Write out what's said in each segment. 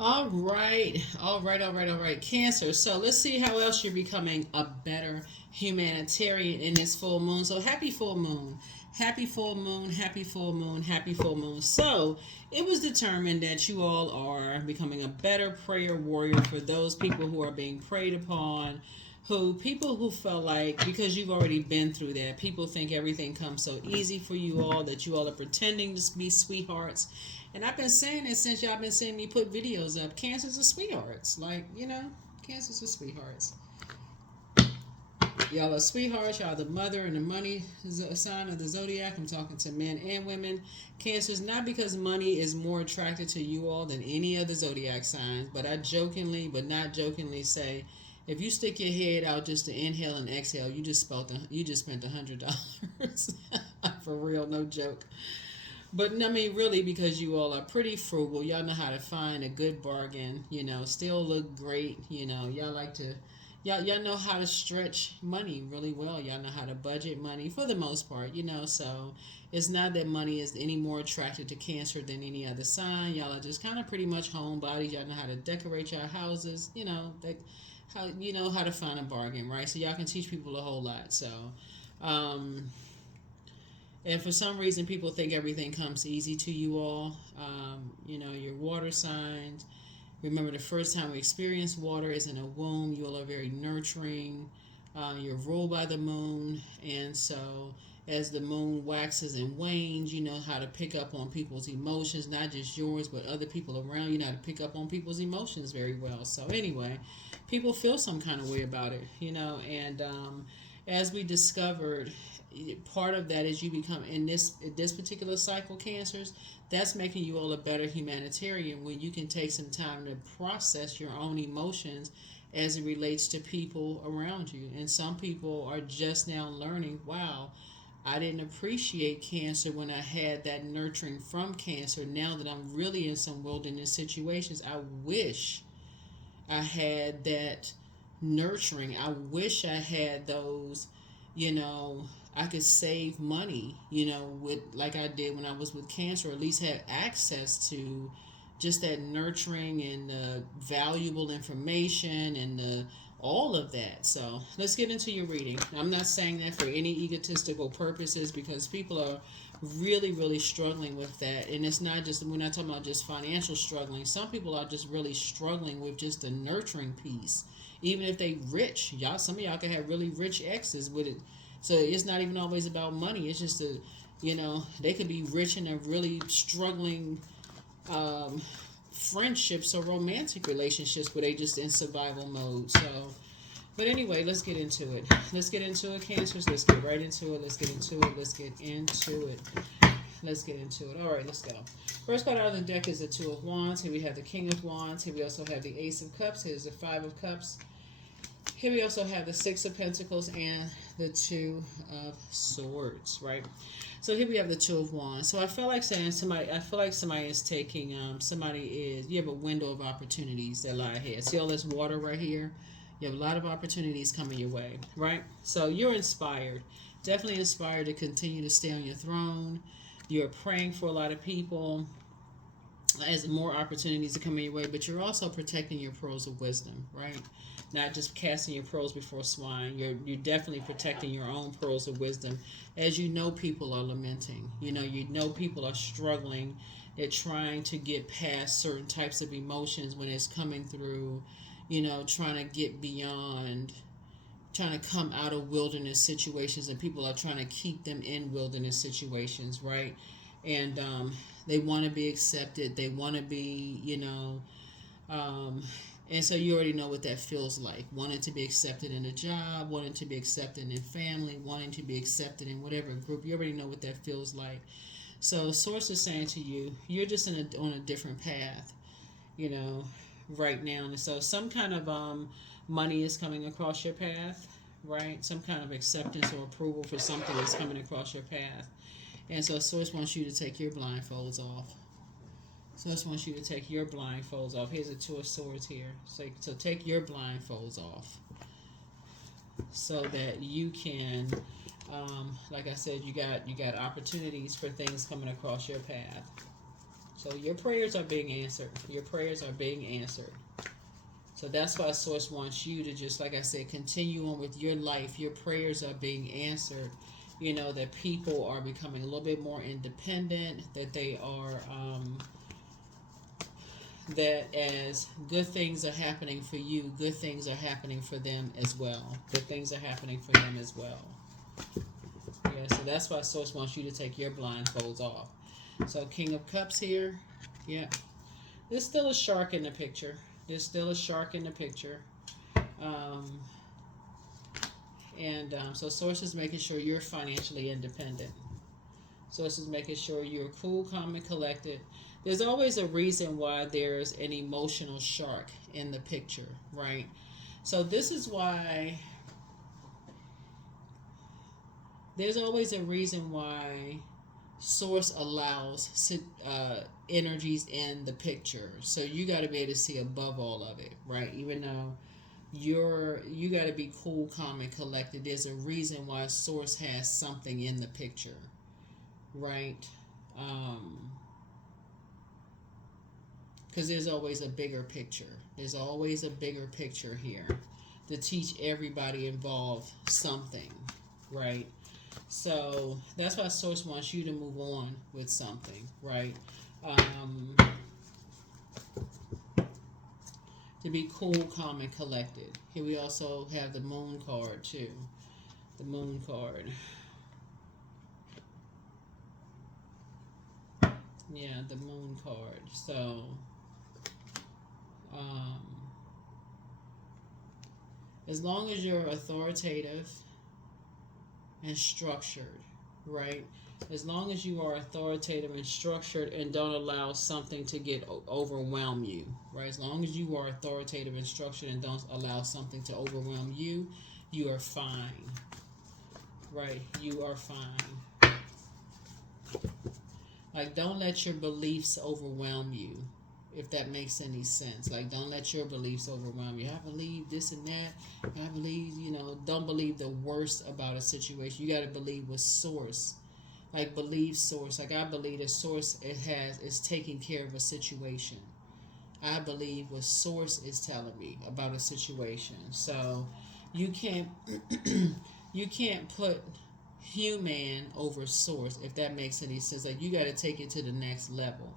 All right. Cancer. So let's see how else you're becoming a better humanitarian in this full moon. So happy full moon. Happy full moon, happy full moon, happy full moon. So it was determined that you all are becoming a better prayer warrior for those people who are being preyed upon, who people who felt like because you've already been through that, people think everything comes so easy for you all that you all are pretending to be sweethearts. And I've been saying it since y'all been seeing me put videos up. Cancers are sweethearts. Like, cancers are sweethearts. Y'all are sweethearts. Y'all are the mother and the money sign of the zodiac. I'm talking to men and women. Cancers, not because money is more attracted to you all than any other zodiac signs, but I jokingly, but not jokingly say, if you stick your head out just to inhale and exhale, you just spent $100. For real, no joke. But I mean, really, because you all are pretty frugal, y'all know how to find a good bargain. Still look great. Y'all like to, y'all know how to stretch money really well. Y'all know how to budget money for the most part. So it's not that money is any more attracted to Cancer than any other sign. Y'all are just kind of pretty much homebodies. Y'all know how to decorate your houses. How how to find a bargain, right? So y'all can teach people a whole lot. So. And for some reason, people think everything comes easy to you all. Your water signs. Remember, the first time we experience water is in a womb. You all are very nurturing. You're ruled by the moon. And so, as the moon waxes and wanes, you know how to pick up on people's emotions, not just yours, but other people around. You know how to pick up on people's emotions very well. So, anyway, people feel some kind of way about it, and as we discovered, part of that is you become in this particular cycle, Cancers, that's making you all a better humanitarian when you can take some time to process your own emotions as it relates to people around you. And some people are just now learning, wow, I didn't appreciate Cancer when I had that nurturing from Cancer. Now that I'm really in some wilderness situations, I wish I had that nurturing. I wish I had those, you know, I could save money, with like I did when I was with Cancer, or at least have access to just that nurturing and valuable information and all of that. So let's get into your reading. I'm not saying that for any egotistical purposes because people are really, really struggling with that. And it's not just, we're not talking about just financial struggling. Some people are just really struggling with just the nurturing piece. Even if they rich, some of y'all can have really rich exes with it. So it's not even always about money. It's just they could be rich in a really struggling friendships or romantic relationships where they just in survival mode. So, but anyway, let's get into it. Let's get into it, Cancers. Let's get right into it. Let's get into it. Let's get into it. Let's get into it. All right, let's go. First card out of the deck is the Two of Wands. Here we have the King of Wands. Here we also have the Ace of Cups. Here's the Five of Cups. Here we also have the Six of Pentacles and the Two of Swords, right? So here we have the Two of Wands. So I feel like somebody is taking, you have a window of opportunities that lie ahead. See all this water right here? You have a lot of opportunities coming your way, right? So you're inspired, definitely inspired to continue to stay on your throne. You're praying for a lot of people as more opportunities are coming your way, but you're also protecting your pearls of wisdom, right? Not just casting your pearls before swine. You're definitely protecting your own pearls of wisdom. As people are lamenting. People are struggling. They're trying to get past certain types of emotions when it's coming through, trying to get beyond, trying to come out of wilderness situations, and people are trying to keep them in wilderness situations, right? And they want to be accepted. They want to be, and so you already know what that feels like. Wanting to be accepted in a job, wanting to be accepted in family, wanting to be accepted in whatever group. You already know what that feels like. So Source is saying to you, you're just on a different path, right now. And so some kind of money is coming across your path, right? Some kind of acceptance or approval for something is coming across your path. And so Source wants you to take your blindfolds off. Source wants you to take your blindfolds off. Here's a Two of Swords here. So take your blindfolds off so that you can, like I said, you got opportunities for things coming across your path. So your prayers are being answered. Your prayers are being answered. So that's why Source wants you to just, like I said, continue on with your life. Your prayers are being answered. You know, that people are becoming a little bit more independent, that they are, that as good things are happening for you, good things are happening for them as well. Good things are happening for them as well. Yeah, so that's why Source wants you to take your blindfolds off. So King of Cups here. Yeah. There's still a shark in the picture. There's still a shark in the picture. So Source is making sure you're financially independent. Source is making sure you're cool, calm, and collected. There's always a reason why there's an emotional shark in the picture, right? So this is why there's always a reason why Source allows energies in the picture. So you got to be able to see above all of it, right? Even though you got to be cool, calm, and collected. There's a reason why Source has something in the picture, right? Because there's always a bigger picture. There's always a bigger picture here to teach everybody involved something, right? So that's why Source wants you to move on with something, right? To be cool, calm, and collected. Here we also have the Moon card too. The Moon card. Yeah, the Moon card. So, as long as you're authoritative and structured, right? As long as you are authoritative and structured and don't allow something to overwhelm you, right? As long as you are authoritative and structured and don't allow something to overwhelm you, you are fine, right? You are fine. Like, don't let your beliefs overwhelm you, if that makes any sense. Like, don't let your beliefs overwhelm you. I believe this and that. I believe, don't believe the worst about a situation. You got to believe with Source. Like, believe Source. Like, I believe that Source is taking care of a situation. I believe what Source is telling me about a situation. So you can't you can't put human over Source, if that makes any sense. Like, you got to take it to the next level.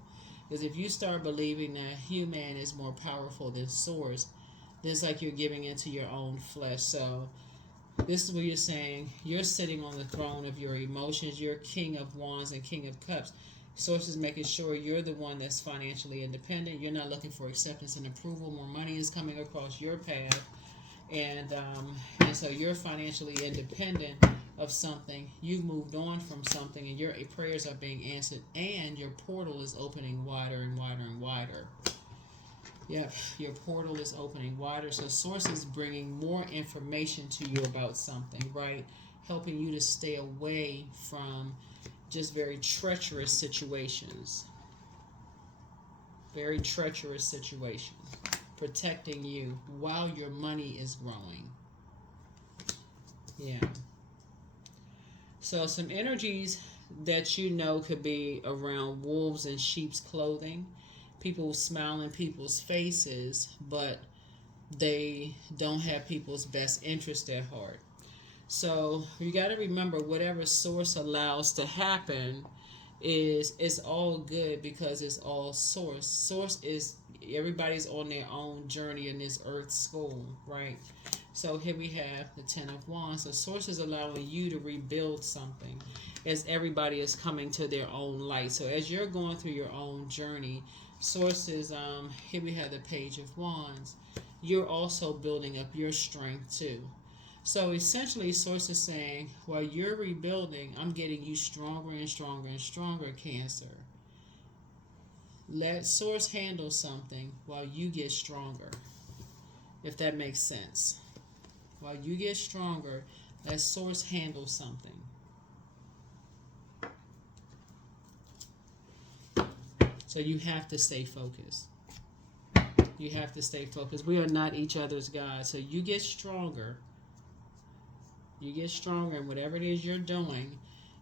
Because if you start believing that human is more powerful than Source, then it's like you're giving into your own flesh. So this is what you're saying. You're sitting on the throne of your emotions. You're King of Wands and King of Cups. Source is making sure you're the one that's financially independent. You're not looking for acceptance and approval. More money is coming across your path. And so you're financially independent of something. You've moved on from something, and your prayers are being answered, and your portal is opening wider and wider and wider. Yep, your portal is opening wider. So Source is bringing more information to you about something, right? Helping you to stay away from just very treacherous situations. Very treacherous situations. Protecting you while your money is growing. Yeah. So some energies that could be around wolves in sheep's clothing. People smiling people's faces, but they don't have people's best interest at heart. So you got to remember, whatever Source allows to happen it's all good, because it's all Source. Source is, everybody's on their own journey in this earth school, right? So here we have the Ten of Wands. So Source is allowing you to rebuild something as everybody is coming to their own light. So as you're going through your own journey, Source is, here we have the Page of Wands. You're also building up your strength too. So essentially, Source is saying, while you're rebuilding, I'm getting you stronger and stronger and stronger, Cancer. Let Source handle something while you get stronger, if that makes sense. While you get stronger, let Source handle something. So you have to stay focused. You have to stay focused. We are not each other's God. So you get stronger. You get stronger in whatever it is you're doing.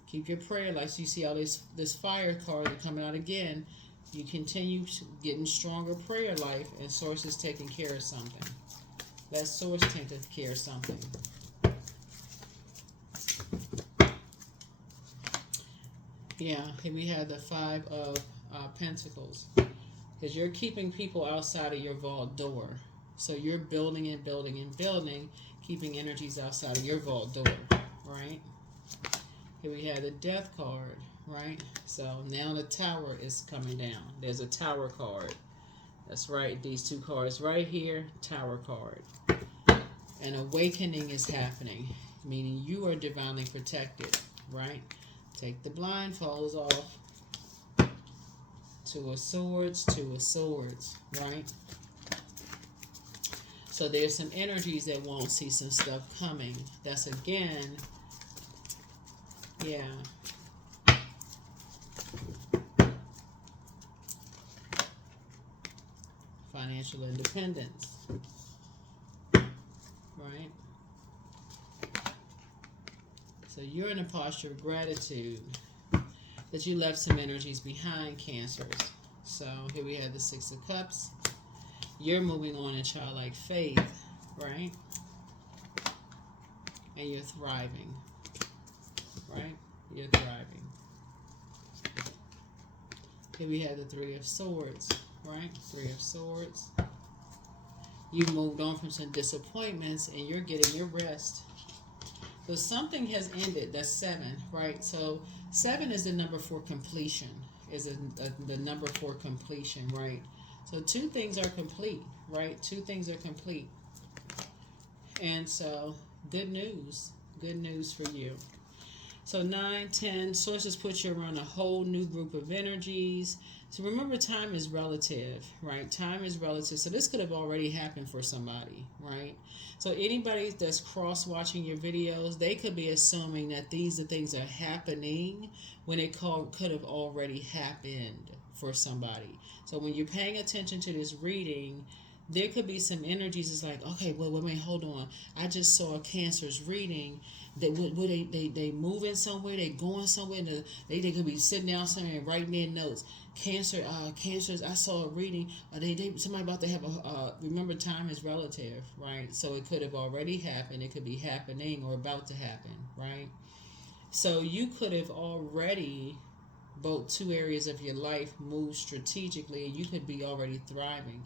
Keep your prayer life. So you see all this fire card coming out again. You continue getting stronger prayer life, and Source is taking care of something. Let Source take care of something. Yeah, here we have the Five of Pentacles. Because you're keeping people outside of your vault door. So you're building and building and building, keeping energies outside of your vault door, right? Here we have the Death card, right? So now the Tower is coming down. There's a Tower card. That's right, these two cards right here, Tower card. An awakening is happening, meaning you are divinely protected, right? Take the blindfolds off. Two of Swords, right? So there's some energies that won't see some stuff coming. That's again, yeah. Financial independence, right? So you're in a posture of gratitude that you left some energies behind, Cancers. So here we have the Six of Cups. You're moving on in childlike faith, right? And you're thriving, right? You're thriving. Here we have the Three of Swords, right? Three of Swords. You moved on from some disappointments and you're getting your rest. So something has ended. That's 7, right? So 7 is the number for completion. The number for completion, right? So 2 things are complete, right? 2 things are complete. And so good news for you. So 9, 10, sources put you around a whole new group of energies. So remember, time is relative, right? Time is relative. So this could have already happened for somebody, right? So anybody that's cross-watching your videos, they could be assuming that these are things are happening when it could have already happened for somebody. So when you're paying attention to this reading, there could be some energies. It's like, okay, wait, hold on. I just saw a Cancer's reading. They moving somewhere, they going somewhere. They could be sitting down somewhere and writing their notes. Cancers. I saw a reading. Somebody about to have a. Remember, time is relative, right? So it could have already happened. It could be happening or about to happen, right? So you could have already both 2 areas of your life moved strategically, and you could be already thriving.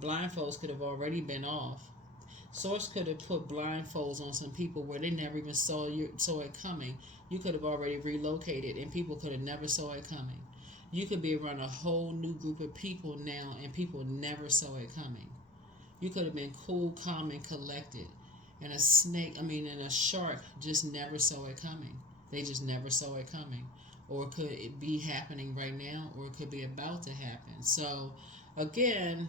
Blindfolds could have already been off. Source could have put blindfolds on some people where they never even saw it coming. You could have already relocated and people could have never saw it coming. You could be around a whole new group of people now and people never saw it coming. You could have been cool, calm, and collected. And a shark just never saw it coming. They just never saw it coming. Or could it be happening right now, or it could be about to happen. So again,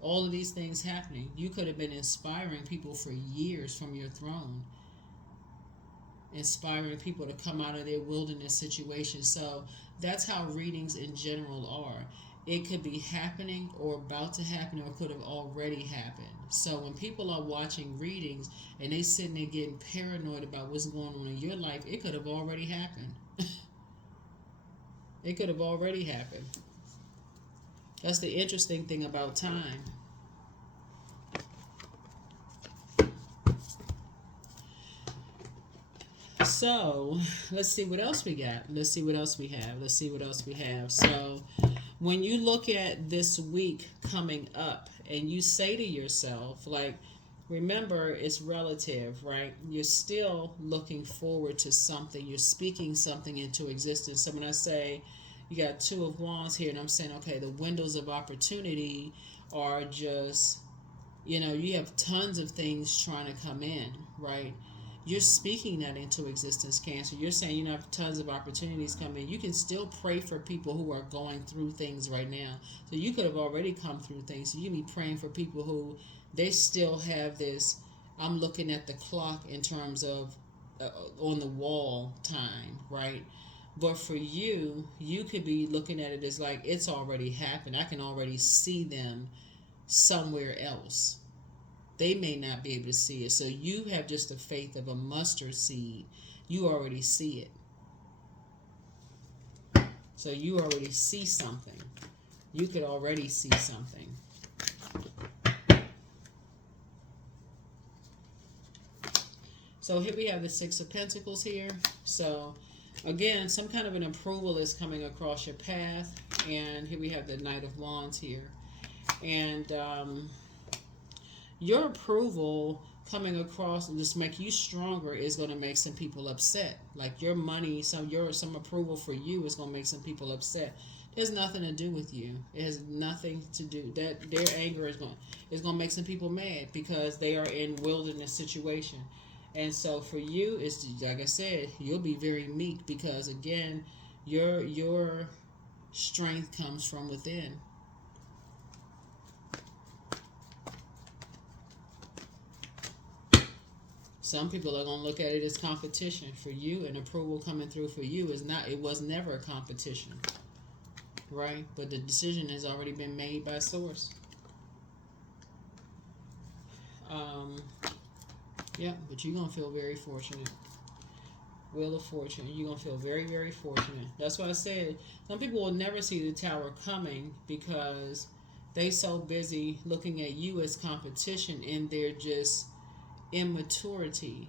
all of these things happening. You could have been inspiring people for years from your throne. Inspiring people to come out of their wilderness situation. So that's how readings in general are. It could be happening or about to happen, or it could have already happened. So when people are watching readings and they sitting there getting paranoid about what's going on in your life, it could have already happened. It could have already happened. That's the interesting thing about time. So, let's see what else we got. Let's see what else we have. So, when you look at this week coming up and you say to yourself, like, remember, it's relative, right? You're still looking forward to something. You're speaking something into existence. So when I say you got 2 of Wands here, and I'm saying, okay, the windows of opportunity are just, you have tons of things trying to come in, right? You're speaking that into existence, Cancer. You're saying you have tons of opportunities coming. You can still pray for people who are going through things right now. So you could have already come through things. So you can be praying for people who they still have this, I'm looking at the clock in terms of on the wall time, right? But for you, you could be looking at it as like it's already happened. I can already see them somewhere else. They may not be able to see it. So you have just the faith of a mustard seed. You already see it. So you already see something. You could already see something. So here we have the Six of Pentacles here. So again, some kind of an approval is coming across your path. And here we have the Knight of Wands here. And your approval coming across and just make you stronger is going to make some people upset. Like your money, some approval for you is going to make some people upset. There's nothing to do with you. It has nothing to do. That their anger is going to make some people mad because they are in wilderness situation. And so for you, it's like I said, you'll be very meek because again, your strength comes from within. Some people are going to look at it as competition. For you, and approval coming through for you is not, it was never a competition. Right? But the decision has already been made by Source. Yeah, but you're going to feel very fortunate. Wheel of Fortune. You're going to feel very, very fortunate. That's why I said some people will never see the Tower coming because they so busy looking at you as competition in their just immaturity.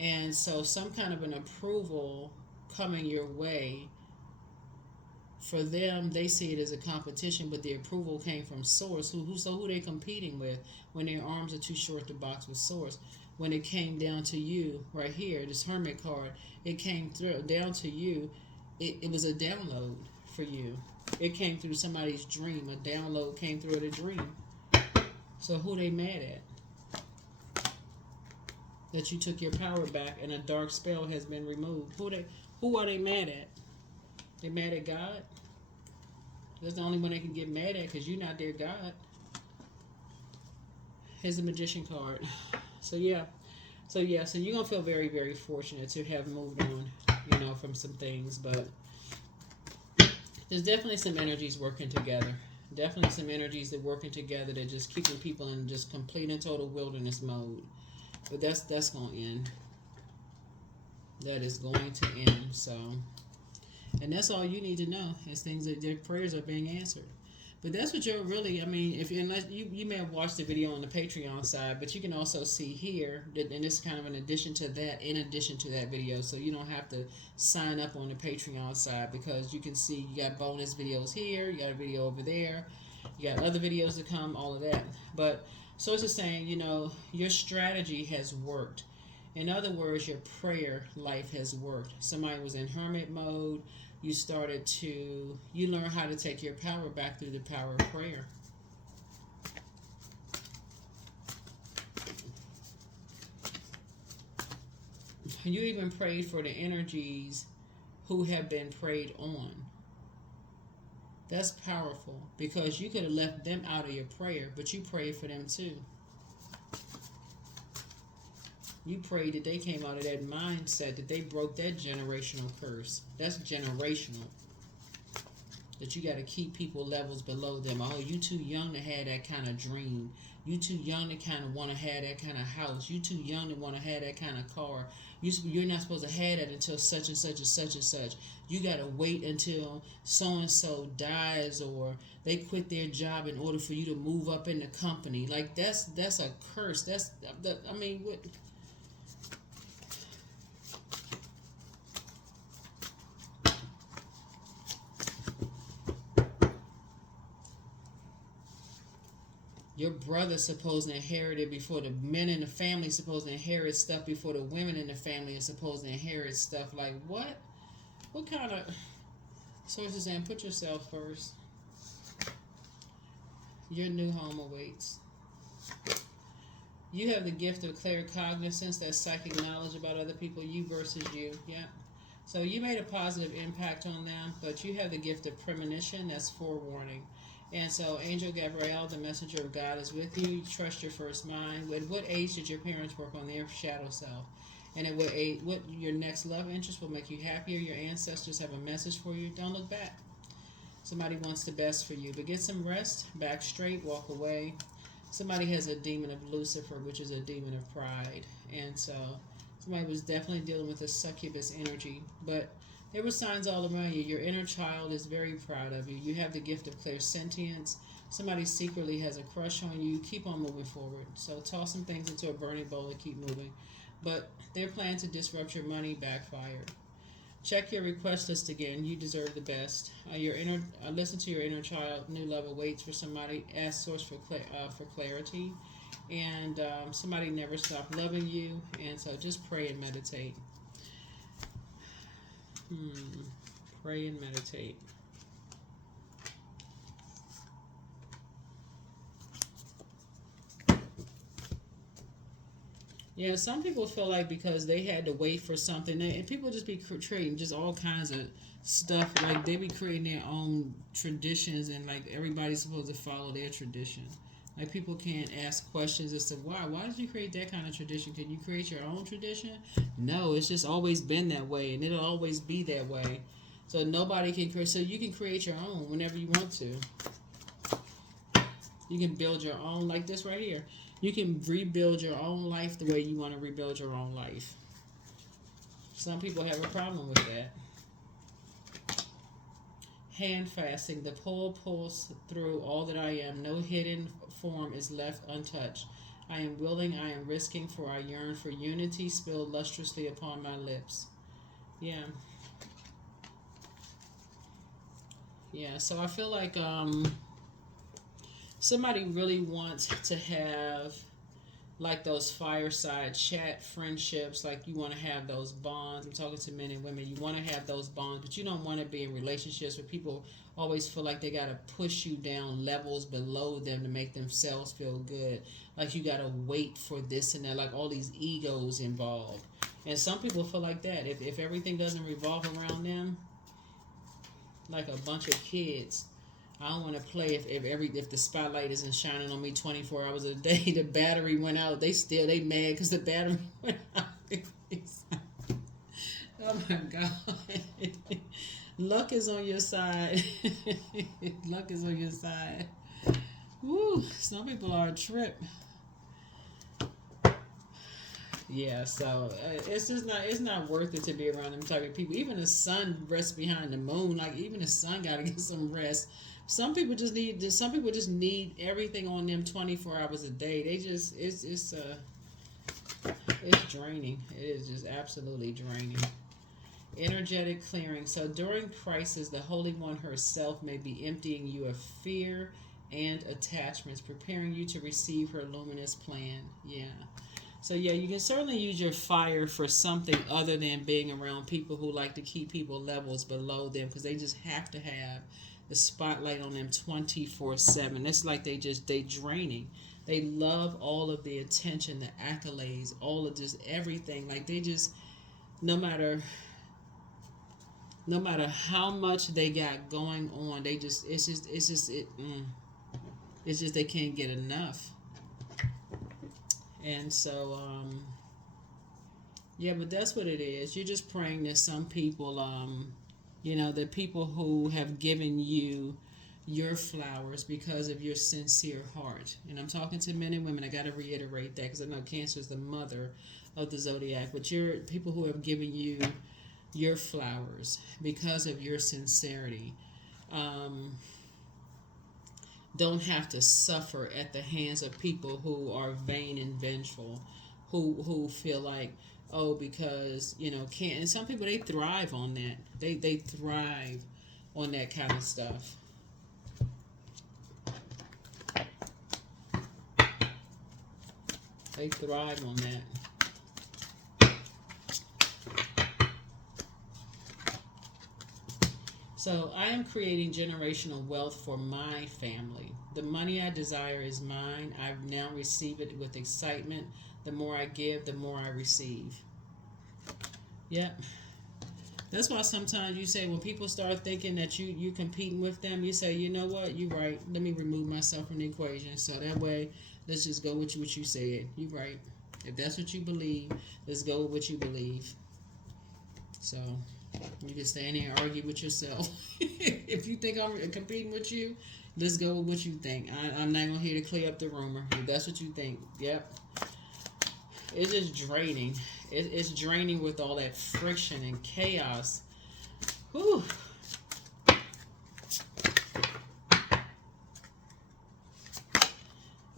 And so some kind of an approval coming your way, for them, they see it as a competition, but the approval came from Source. Who they competing with when their arms are too short to box with Source? When it came down to you, right here, this Hermit card, it came down to you. It was a download for you. It came through somebody's dream. A download came through a dream. So who they mad at? That you took your power back and a dark spell has been removed. Who are they mad at? They mad at God? That's the only one they can get mad at because you're not their God. Here's the Magician card. So you're going to feel very, very fortunate to have moved on, from some things. But there's definitely some energies working together. Definitely some energies that working together that just keeping people in just complete and total wilderness mode. But that's going to end. That is going to end. So, and that's all you need to know is things that their prayers are being answered. But that's what you're really, unless you may have watched the video on the Patreon side, but you can also see here, that, and this is kind of in addition to that video, so you don't have to sign up on the Patreon side because you can see you got bonus videos here, you got a video over there, you got other videos to come, all of that. But Source is saying, your strategy has worked. In other words, your prayer life has worked. Somebody was in hermit mode. You learn how to take your power back through the power of prayer. You even prayed for the energies who have been preyed on. That's powerful because you could have left them out of your prayer, but you prayed for them too. You prayed that they came out of that mindset, that they broke that generational curse. That's generational. That you got to keep people levels below them. Oh, you too young to have that kind of dream. You too young to kind of want to have that kind of house. You too young to want to have that kind of car. You're not supposed to have that until such and such and such and such. You got to wait until so-and-so dies or they quit their job in order for you to move up in the company. Like, that's a curse. What... Your brother's supposed to inherit it before the men in the family supposed to inherit stuff before the women in the family are supposed to inherit stuff. Like, what? What kind of... Sources saying, put yourself first. Your new home awaits. You have the gift of claircognizance, that psychic knowledge about other people, you versus you. Yeah. So you made a positive impact on them, but you have the gift of premonition, that's forewarning. And so Angel Gabriel, the messenger of God, is with you. You trust your first mind. At what age did your parents work on their shadow self? And at what age, what your next love interest will make you happier? Your ancestors have a message for you. Don't look back. Somebody wants the best for you. But get some rest, back straight, walk away. Somebody has a demon of Lucifer, which is a demon of pride. And so somebody was definitely dealing with a succubus energy. But There were signs all around you. Your inner child is very proud of you. You have the gift of clairsentience. Somebody secretly has a crush on you. Keep on moving forward. So toss some things into a burning bowl and keep moving. But their plan to disrupt your money backfired. Check your request list again. You deserve the best. Listen to your inner child. New love awaits for somebody. Ask source for clarity. And somebody never stopped loving you. And so just pray and meditate. Pray and meditate. Yeah, some people feel like because they had to wait for something, and people just be creating just all kinds of stuff. Like they be creating their own traditions, and like everybody's supposed to follow their tradition. Like people can't ask questions as to why. Why did you create that kind of tradition? Can you create your own tradition? No, it's just always been that way, and it'll always be that way. So nobody can create. So you can create your own whenever you want to. You can build your own, like this right here. You can rebuild your own life the way you want to rebuild your own life. Some people have a problem with that. Hand fasting. The pole pulls through all that I am. No hidden form is left untouched. I am willing, I am risking, for I yearn for unity spilled lustrously upon my lips. Yeah. Yeah, so I feel like somebody really wants to have like those fireside chat friendships. Like you want to have those bonds. I'm talking to men and women. You want to have those bonds, but you don't want to be in relationships where people always feel like they got to push you down levels below them to make themselves feel good. Like you got to wait for this and that, like all these egos involved. And some people feel like that. If everything doesn't revolve around them, like a bunch of kids, I don't want to play if the spotlight isn't shining on me 24 hours a day. The battery went out. They mad because the battery went out. Oh my God. Luck is on your side. Luck is on your side. Woo, some people are a trip. Yeah, so it's not worth it to be around them type of people. Even the sun rests behind the moon. Like even the sun got to get some rest. Some people just need everything on them 24 hours a day. It's draining. It is just absolutely draining. Energetic clearing. So during crisis, the Holy One herself may be emptying you of fear and attachments, preparing you to receive her luminous plan. Yeah. So yeah, you can certainly use your fire for something other than being around people who like to keep people levels below them, because they just have to have the spotlight on them 24/7. It's like they draining. They love all of the attention, the accolades, all of just everything. Like they just, no matter how much they got going on, they just it's just they can't get enough. And so yeah, but that's what it is. You're just praying that some people the people who have given you your flowers because of your sincere heart. And I'm talking to men and women. I got to reiterate that because I know Cancer is the mother of the zodiac. But you're people who have given you your flowers because of your sincerity. Don't have to suffer at the hands of people who are vain and vengeful, who feel like, oh, because can't. And some people, they thrive on that. They thrive on that kind of stuff. They thrive on that. So I am creating generational wealth for my family. The money I desire is mine. I now receive it with excitement. The more I give, the more I receive. Yep. That's why sometimes you say when people start thinking that you competing with them, you say, you know what, you're right. Let me remove myself from the equation. So that way, let's just go with what you said. You're right. If that's what you believe, let's go with what you believe. So you can stand here and argue with yourself. If you think I'm competing with you, let's go with what you think. I'm not going to here to clear up the rumor. If that's what you think, yep. It's just draining. It's draining with all that friction and chaos. Whew.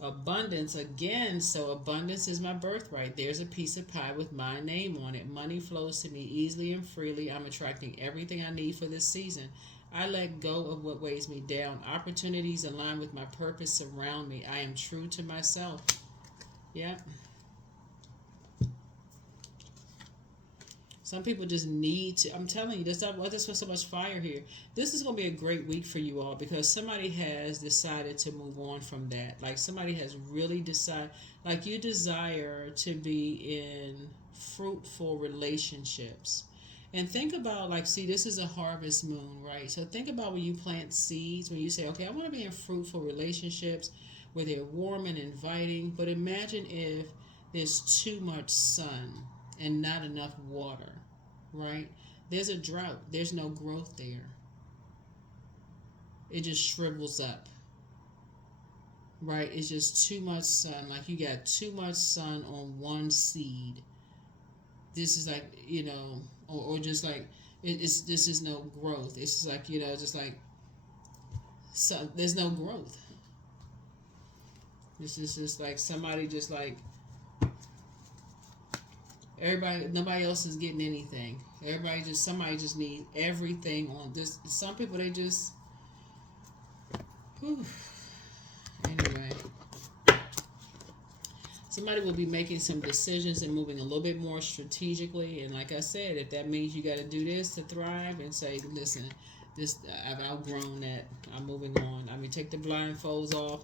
Abundance again. So abundance is my birthright. There's a piece of pie with my name on it. Money flows to me easily and freely. I'm attracting everything I need for this season. I let go of what weighs me down. Opportunities align with my purpose surround me. I am true to myself. Yeah. Some people just need to. I'm telling you, there's so much fire here. This is going to be a great week for you all because somebody has decided to move on from that. Like somebody has really decided, like you desire to be in fruitful relationships. And think about, like, see, this is a harvest moon, right? So think about when you plant seeds, when you say, okay, I want to be in fruitful relationships where they're warm and inviting. But imagine if there's too much sun and not enough water, right? There's a drought. There's no growth there. It just shrivels up, right? It's just too much sun. Like you got too much sun on one seed. This is like, or just like, this is no growth. It's just like, just like, so there's no growth. This is just like somebody just like, nobody else is getting anything. Somebody just needs everything on this. Some people, they just, whew. Anyway. Somebody will be making some decisions and moving a little bit more strategically. And like I said, if that means you got to do this to thrive and say, listen, I've outgrown that. I'm moving on. I mean, take the blindfolds off.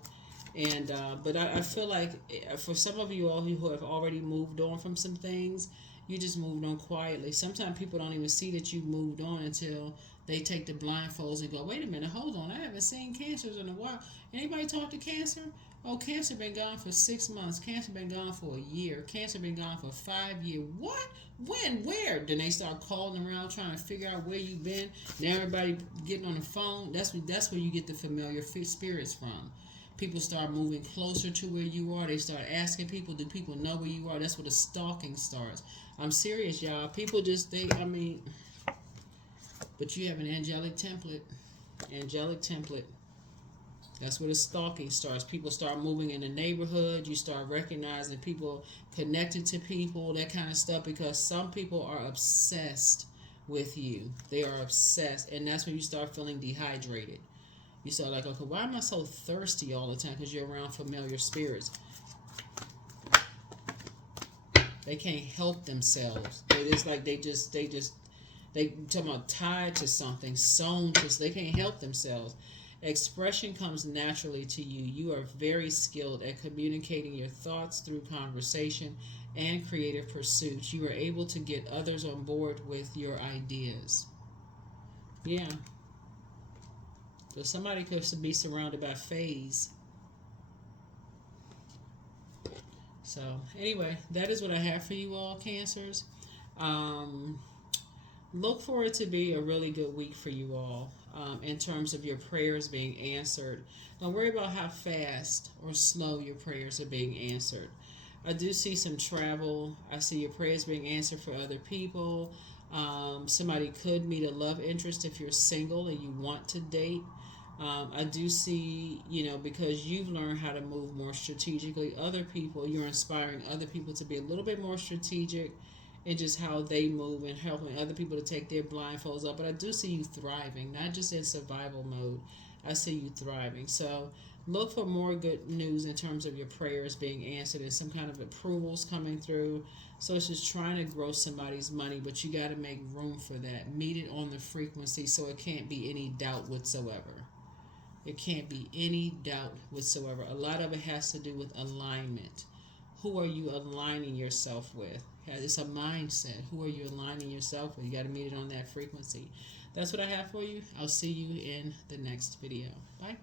And but I feel like for some of you all who have already moved on from some things, you just moved on quietly. Sometimes people don't even see that you moved on until they take the blindfolds and go, wait a minute, hold on, I haven't seen cancers in a while. Anybody talk to cancer? Oh, cancer been gone for 6 months. Cancer been gone for a year. Cancer been gone for 5 years. What? When? Where? Then they start calling around trying to figure out where you've been. Now everybody getting on the phone. That's where you get the familiar spirits from. People start moving closer to where you are. They start asking people, do people know where you are? That's where the stalking starts. I'm serious, y'all. People just, but you have an angelic template. Angelic template. That's where the stalking starts. People start moving in the neighborhood. You start recognizing people connected to people, that kind of stuff, because some people are obsessed with you. They are obsessed. And that's when you start feeling dehydrated. You start like, okay, why am I so thirsty all the time? Because you're around familiar spirits. They can't help themselves. It's like they talking about tied to something, sewn to. They can't help themselves. Expression comes naturally to you. You are very skilled at communicating your thoughts through conversation and creative pursuits. You are able to get others on board with your ideas. Yeah. So somebody could be surrounded by phase. So anyway, that is what I have for you all, Cancers. Look for it to be a really good week for you all in terms of your prayers being answered. Don't worry about how fast or slow your prayers are being answered. I do see some travel. I see your prayers being answered for other people. Somebody could meet a love interest if you're single and you want to date. I do see, because you've learned how to move more strategically, you're inspiring other people to be a little bit more strategic in just how they move and helping other people to take their blindfolds off. But I do see you thriving, not just in survival mode. I see you thriving. So look for more good news in terms of your prayers being answered and some kind of approvals coming through. So it's just trying to grow somebody's money, but you got to make room for that. Meet it on the frequency so it can't be any doubt whatsoever. It can't be any doubt whatsoever. A lot of it has to do with alignment. Who are you aligning yourself with? It's a mindset. Who are you aligning yourself with? You got to meet it on that frequency. That's what I have for you. I'll see you in the next video. Bye.